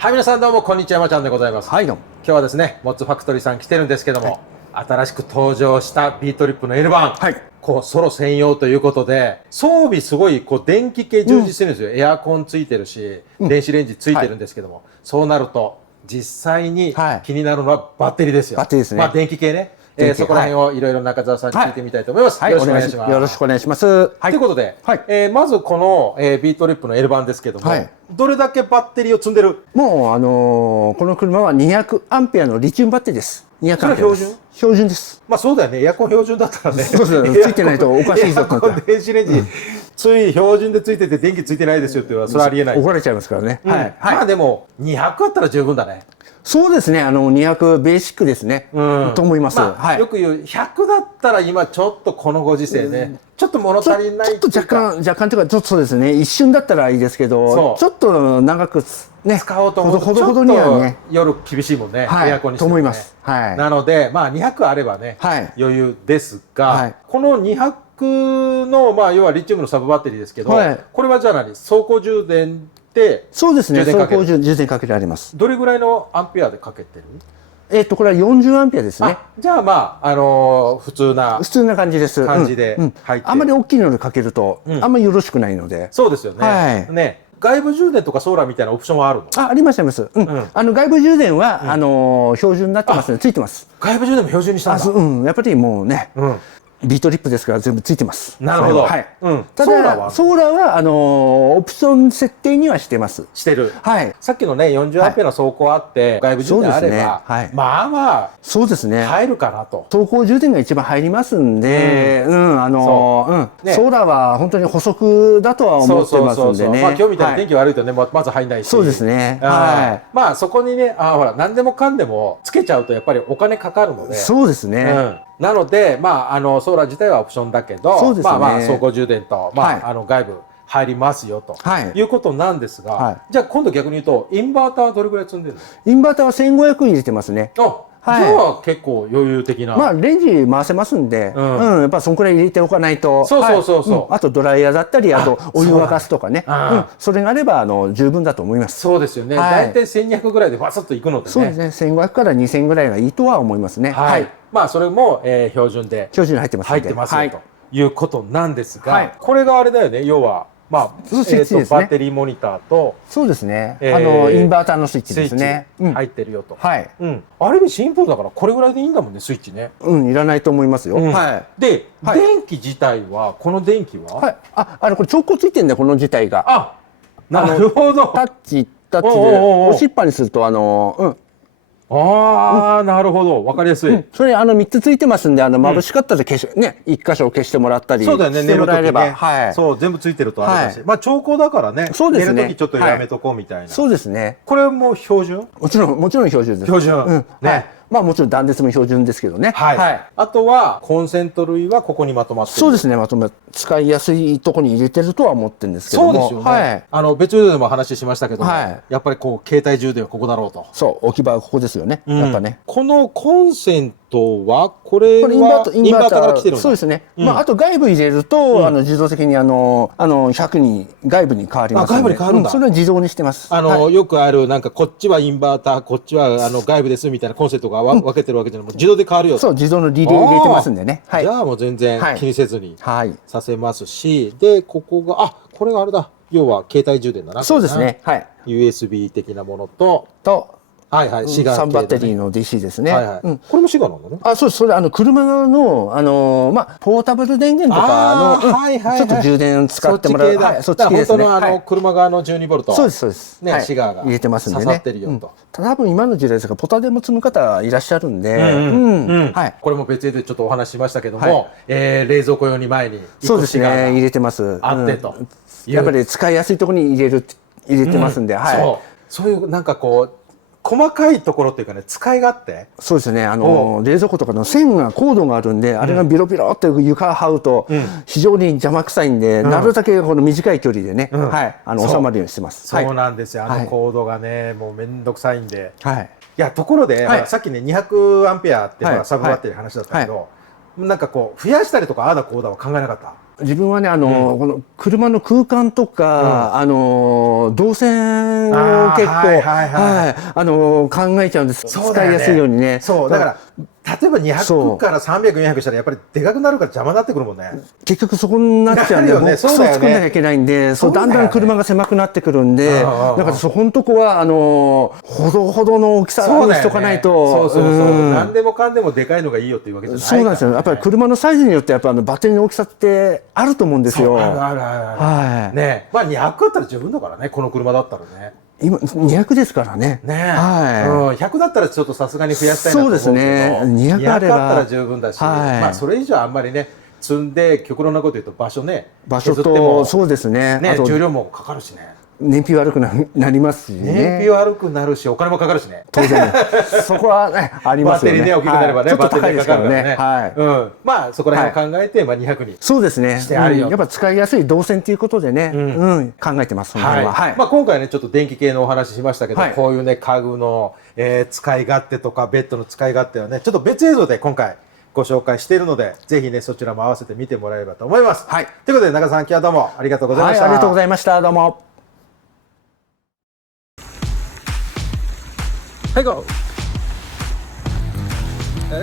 はい、皆さんどうもこんにちは、山ちゃんでございます。はい、どうも。今日はですね、モッツファクトリーさん来てるんですけども、新しく登場したビートリップの L 版、こうソロ専用ということで、装備すごいこう電気系充実してるんですよ。エアコンついてるし、電子レンジついてるんですけども、そうなると実際に気になるのはバッテリーですよ。バッテリーですね。まあ電気系ね。そこら辺をいろいろ中澤さんに聞いてみたいと思います。よろしくお願いします。よろしくお願いします。ということで、まずこのビートリップの L 版ですけども、どれだけバッテリーを積んでる？もうこの車は200アンペアのリチウムバッテリーです。200アンペア標準？標準です。まあそうだよね。エアコン標準だったらね。そうです。ついてないとおかしいぞと思ったら。電子レンジ、標準でついてて電気ついてないですよっていうのはそれはありえない。怒られちゃいますからね。まあでも200あったら十分だね。そうですね。200ベーシックですね。と思います。よく言う100だったら今ちょっとこのご時世ね、ちょっと物足りない。ちょっと若干というかちょっとそうですね。一瞬だったらいいですけど、ちょっと長くね使おうと思うとほどほどにはね、夜厳しいもんね。エアコンにしてもね。と思います。なのでまあ200あればね余裕ですが、この200のまあ要はリチウムのサブバッテリーですけど、これはじゃあ走行充電そうですね。走行充電かけられます。どれぐらいのアンペアでかけてる？これは40アンペアですね。じゃあまあ普通な感じです。感じで入って、あんまり大きいのでかけるとあんまりよろしくないので。そうですよね。ね、外部充電とかソーラーみたいなオプションはあるの？ありますあります。外部充電は標準になってますのでついてます。外部充電も標準にしたんだ。やっぱりもうね。ビートリップですから全部ついてます。なるほど。ただソーラーはオプション設定にはしてます。してる。さっきのね40アンペアの走行あって外部充電あればまあまあそうですね入るかなと。走行充電が一番入りますんで、ソーラーは本当に補足だとは思ってますんでね。まあ今日みたいに天気悪いとねまず入んないし。そうですね。まあそこにねほら何でもかんでもつけちゃうとやっぱりお金かかるので。そうですね。なので、まあ、ソーラー自体はオプションだけど、まあまあ、走行充電と、まあ、外部入りますよと、いうことなんですが、じゃあ今度逆に言うと、インバーターはどれぐらい積んでるの？インバーターは1500入れてますね。じゃあ結構余裕的な。まあレンジ回せますんで、やっぱそんくらい入れておかないと。あとドライヤーだったり、あとお湯沸かすとかね。それがあれば十分だと思います。そうですよね。大体1200ぐらいでバサッといくのでね。そうですね。1500から2000ぐらいがいいとは思いますね。まあそれも標準で入ってますよということなんですが、これがあれだよね。要はまあバッテリーモニターとそうですね。インバーターのスイッチですね。入ってるよと。ある意味シンプルだからこれぐらいでいいんだもんねスイッチね。いらないと思いますよ。で電気自体はこの電気はこれ調光ついてるんだよこの自体が。なるほど。タッチで押しっぱにするとなるほど。わかりやすい。それ3つついてますんで、眩しかったら1箇所消してもらったりしてもらえれば。そう、全部ついてるとあれだし。まあ、調光だからね。寝るときちょっとやめとこうみたいな。そうですね。これも標準？もちろん標準です。標準。ね。まあもちろん断熱も標準ですけどね。あとはコンセント類はここにまとまってる。そうですね。使いやすいところに入れてるとは思ってるんですけども。そうですよね。別でも話しましたけども、やっぱりこう携帯充電はここだろうと。そう、置き場はここですよね。やっぱね。このコンセントはこれはインバーターから来てるんだ。そうですね。まああと外部入れると自動的に100に外部に変わりますので。外部に変わるんだ。それは自動にしてます。よくあるなんかこっちはインバーター、こっちは外部ですみたいなコンセントが分けてるわけじゃなくて自動で変わるよ。そう、自動のリレー入れてますんでね。じゃあもう全然気にせずにさせますし、でここがこれがあれだ。要は携帯充電だな。そうですね。USB 的なものとシガー3バッテリーの DC ですね。これもシガーなんだね。そうです。それ車のポータブル電源とかのちょっと充電使ってもらう。そっち系ですね。本当の車側の12ボルト。そうですそうです。ね、シガーが入れてますんでね。刺さってるよと。多分今の時代ですがポタでも積む方いらっしゃるんで。これも別でちょっとお話ししましたけども、冷蔵庫用に前にそうですね入れてます。あってと。やっぱり使いやすいところに入れてますんで。そういうなんかこう。細かいところっていうかね使い勝手そうですね冷蔵庫とかの線がコードがあるんであれがビロビロって床這うと非常に邪魔くさいんでなるだけこの短い距離でね収まるようにしてます。そうなんですよコードがねもうめんどくさいんでいやところでさっきね200アンペアってサブバッテリー話だったけどなんかこう増やしたりとかああだこうだは考えなかった？自分はね、この車の空間とか、動線を結構、考えちゃうんです。使いやすいようにね。そう、だから、例えば200から300、400したらやっぱりでかくなるから邪魔になってくるもんね。結局そこになっちゃうんで、ボックスを作んなきゃいけないんで、だんだん車が狭くなってくるんで、だからそこのとこは、ほどほどの大きさにしとかないと。そうそうそう。何でもかんでもでかいのがいいよっていうわけじゃないから。そうなんですよ。やっぱり車のサイズによってやっぱバッテリーの大きさってあると思うんですよ。あるあるある。ね、まあ200あったら十分だからね、この車だったらね。今200ですからね。ね、はい。100だったらちょっとさすがに増やしたいなと思うけど。そうですね。200あれば。200あったら十分だし、まあそれ以上あんまりね、積んで極論なこと言うと場所ね、場所とそうですね。ね、重量もかかるしね。燃費悪くなりますしね。燃費悪くなるし、お金もかかるしね。当然。そこはね、ありますよね。バッテリーね、大きくなればね、バッテリーかかるからね。はい。まあ、そこら辺を考えて、まあ200に。そうですね。してあるよ。やっぱ使いやすい動線ということでね、考えてます。はい。まあ今回ね、ちょっと電気系のお話しましたけど、こういうね、家具の使い勝手とか、ベッドの使い勝手はね、ちょっと別映像で今回、ご紹介しているので、ぜひね、そちらも合わせて見てもらえればと思います。はい。ということで、中田さん、今日はどうもありがとうございました。ありがとうございました。どうも。はい、ゴー。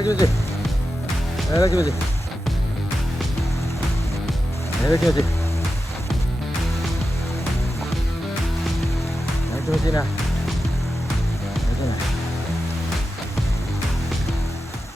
気持ちいい。気持ちいい。気持ちいい。気持ちいいな。